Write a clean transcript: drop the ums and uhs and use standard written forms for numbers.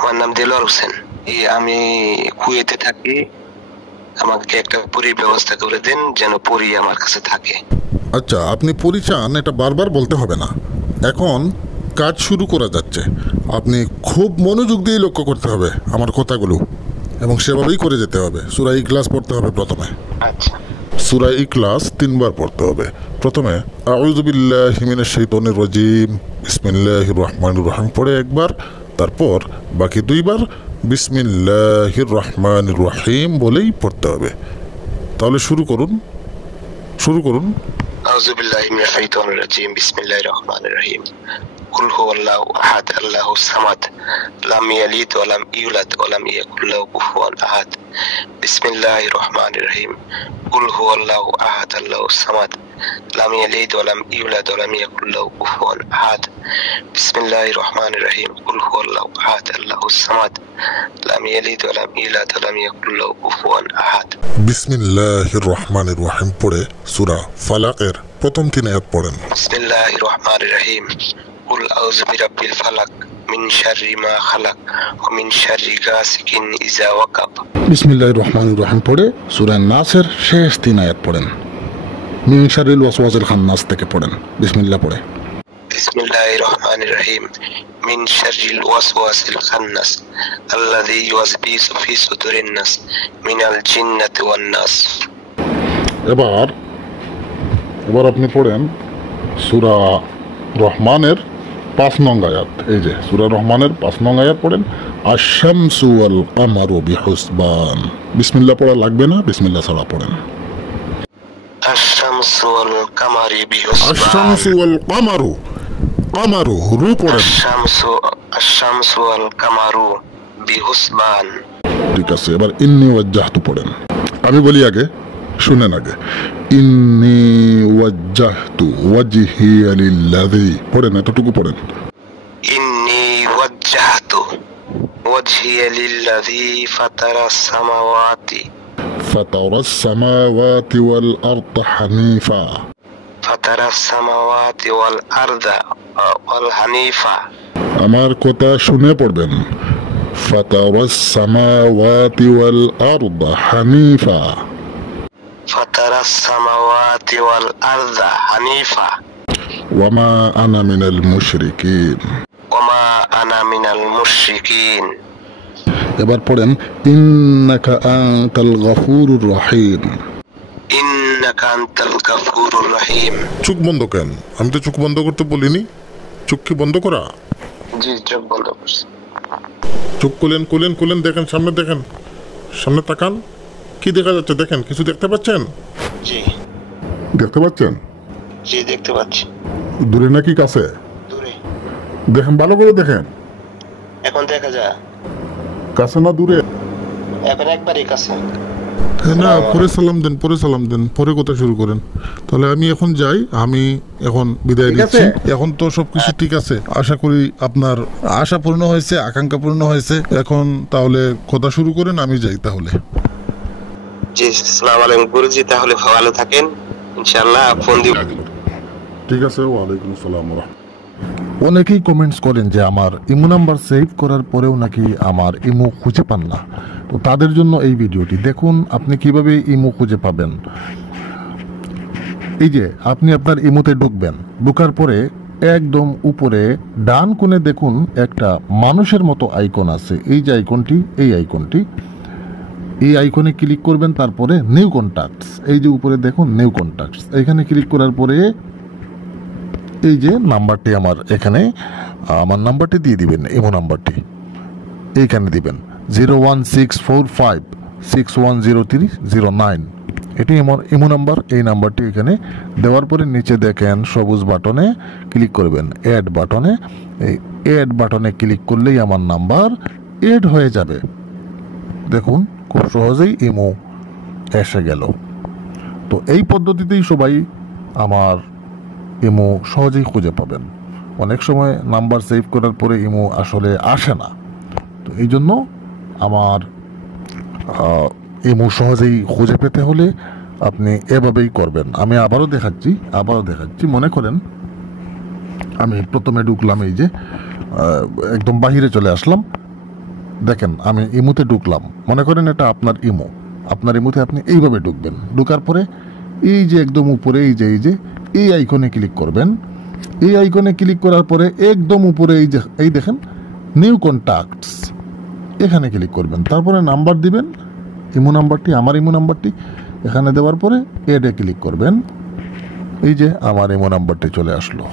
আমার নাম দেলোয়ার হোসেন। আমি কুয়েতে থাকি। আমাকে একটা পরীর ব্যবস্থা করে দেন, যেন পরী আমার কাছে থাকে। আচ্ছা, আপনি পরী চান এটা বারবার বলতে হবে না। এখন কাজ শুরু করা যাচ্ছে। আপনি খুব মনোযোগ দিয়ে লক্ষ্য করতে হবে আমার কথাগুলো, এবং সেভাবেই করে যেতে হবে। সূরা ইখলাস পড়তে হবে প্রথমে। আচ্ছা। সূরা ইখলাস 3 বার পড়তে হবে। প্রথমে আউযু বিল্লাহি মিনাশ শাইতানির রাজিম বিসমিল্লাহির রহমানির রহিম পড়ে একবার, তারপর বাকি 2 বার বিসমিল্লাহির রহমানির রহিম বলেই পড়তে হবে। তাহলে শুরু করুন। আউযু বিল্লাহি মিনাশ শাইতানির রাজিম বিসমিল্লাহির রহমানির রহিম কুল হুয়াল্লাহু আহাদ আল্লাহুস সামাদ লাম ইয়ালিদ ওয়া লাম ইউলাদ ওয়া লাম ইয়াকুল লাহু কুফুয়ান আহাদ বিসমিল্লাহির রহমানির রহিম কুল হুয়াল্লাহু আহাদ আল্লাহুস সামাদ লাম ইয়ালিদ ওয়া লাম ইউলাদ ওয়া লাম ইয়াকুল লাহু কুফুয়ান আহাদ বিসমিল্লাহির রহমানির রহিম কুল হুয়াল্লাহু আহাদ আল্লাহুস সামাদ লাম ইয়ালিদ ওয়া লাম ইউলাদ ওয়া লাম ইয়াকুল লাহু কুফুয়ান আহাদ। বিসমিল্লাহির রহমানির রহিম পড়ে সূরা ফালাকের প্রথম 3 আয়াত পড়েন। বিসমিল্লাহির রহমানির রহিম কুল আউযু বিরাব্বিল ফালাক মিন শাররি মা খালাক ওয়া মিন শাররি গাসিকিন ইযা ওয়াকাব। বিসমিল্লাহির রহমানির রহিম পড়ে সূরা নাসের শেষ 3 আয়াত পড়েন। মিন শাররিল ওয়াসওয়াসিল খান্নাস থেকে পড়েন। বিসমিল্লাহ পড়ে। বিসমিল্লাহির রহমানির রহিম মিন শাররিল ওয়াসওয়াসিল খান্নাস আল্লাযী ইউওয়াসবিসু ফি সুদুরিন নাস মিনাল জিন্নাতি ওয়ান নাস। এবার আপনি পড়েন সূরা রহমানের 5 নং আয়াত। এই যে সূরা রহমানের 5 নং আয়াত পড়েন। আশ-শামসু ওয়াল কামারু বিহুসবান। বিসমিল্লাহ পড়া লাগবে না, বিসমিল্লাহ ছাড়া পড়েন। আশ-শামসু ওয়াল কামারি বিহুসবান। আশ-শামসু ওয়াল কামারু, কামারু রু পড়েন। আশ-শামসু ওয়াল কামারু বিহুসবান। ঠিক আছে, এবার ইন্নী ওয়াজ্জাহতু পড়েন। আমি বলি আগে, শুনেন আগে। ইন্নী ওয়াজ্জাহতু ওয়াজহিয়া লিল্লাযী পড়েন, এতটুকু পড়েন। ইন্নী ওয়াজ্জাহতু ওয়াজহিয়া লিল্লাযী ফাতারাস সামাওয়াতি ওয়াল আরদ হানিফা। ফাতারাস সামাওয়াতি ওয়াল আরদা ওয়াল হানিফা। আমার কথা শুনে পড়বেন। ফাতারাস সামাওয়াতি ওয়াল আরদ হানিফা। ফাতারাস সামাওয়াতি ওয়াল আরদা হানিফা। ওয়ামা আনা মিনাল মুশরিকিন। ওয়ামা আনা মিনাল মুশরিকিন। এবার পড়েন ইন্নাকা আনতাল গফুরুর রহিম। ইন্নাকা আনতাল গফুরুর রহিম। চোখ বন্ধ কেন? আমি তো চোখ বন্ধ করতে বলিনি। চোখ কি বন্ধ করা? জি, চোখ বন্ধ করছি। চোখ খুলেন, দেখেন সামনে, দেখেন সামনে তাকান। কি দেখা যাচ্ছে দেখেন? কিছু দেখতে পাচ্ছেন? জি দেখতে পাচ্ছেন? জি দেখতে পাচ্ছি। দূরে নাকি কাছে? দূরে। দেখেন, ভালো করে দেখেন। এখন দেখা যায়? কাছে না দূরে? এখন একবারই কাছে। না, পরে সালাম দেন, পরে কথা শুরু করেন। তাহলে আমি এখন যাই, আমি এখন বিদায় নিচ্ছি। এখন তো সবকিছু ঠিক আছে, আশা করি আপনার আশা পূর্ণ হয়েছে, আকাঙ্ক্ষা পূর্ণ হয়েছে। এখন তাহলে কথা শুরু করেন, আমি যাই তাহলে। জি, আসসালামু আলাইকুম গুরুজি, তাহলে ভালো থাকেন, ইনশাআল্লাহ ফোন দিব। ঠিক আছে, ওয়ালাইকুম আসসালাম। অনেকেই কমেন্টস করেন যে আমার ইমো নাম্বার সেভ করার পরেও নাকি আমার ইমো খুঁজে পান না। তো তাদের জন্য এই ভিডিওটি দেখুন, আপনি কিভাবে ইমো খুঁজে পাবেন। এই যে আপনি আপনার ইমোতে ঢুকবেন, ঢোকার পরে একদম উপরে ডান কোণে দেখুন একটা মানুষের মতো আইকন আছে। এই যে আইকনটি, এই আইকনে ক্লিক করবেন। তারপরে নিউ কন্টাক্টস, এই যে উপরে দেখুন নিউ কন্টাক্টস, এখানে ক্লিক করার পরে এই যে নাম্বারটি আমার এখানে, আমার নাম্বারটি দিয়ে দিবেন। ইমো নাম্বারটি এইখানে দিবেন 01645610309। এটি আমার ইমো নাম্বার। এই নাম্বারটি এখানে দেওয়ার পরে নিচে দেখেন সবুজ বাটনে ক্লিক করবেন, অ্যাড বাটনে। এই অ্যাড বাটনে ক্লিক করলেই আমার নাম্বার অ্যাড হয়ে যাবে। দেখুন খুব সহজেই ইমো এসে গেল। তো এই পদ্ধতিতেই সবাই আমার ইমো সহজেই খুঁজে পাবেন। অনেক সময় নাম্বার সেভ করার পরে ইমো আসলে আসে না। তো এই জন্য আমার ইমো সহজেই খুঁজে পেতে হলে আপনি এভাবেই করবেন। আমি আবারও দেখাচ্ছি। মনে করেন আমি প্রথমে ঢুকলাম, এই যে একদম বাহিরে চলে আসলাম। দেখেন আমি ইমোতে ঢুকলাম, মনে করেন এটা আপনার ইমো, আপনার ইমোতে আপনি এইভাবে ঢুকবেন। ঢুকার পরে এই যে একদম উপরে এই যে এই আইকনে ক্লিক করবেন। এই আইকনে ক্লিক করার পরে একদম উপরে এই দেখেন নিউ কন্ট্যাক্টস, এখানে ক্লিক করবেন। তারপরে নাম্বার দিবেন, ইমো নাম্বারটি, আমার ইমো নাম্বারটি এখানে দেওয়ার পরে এডে ক্লিক করবেন। এই যে আমার ইমো নাম্বারটি চলে আসলো।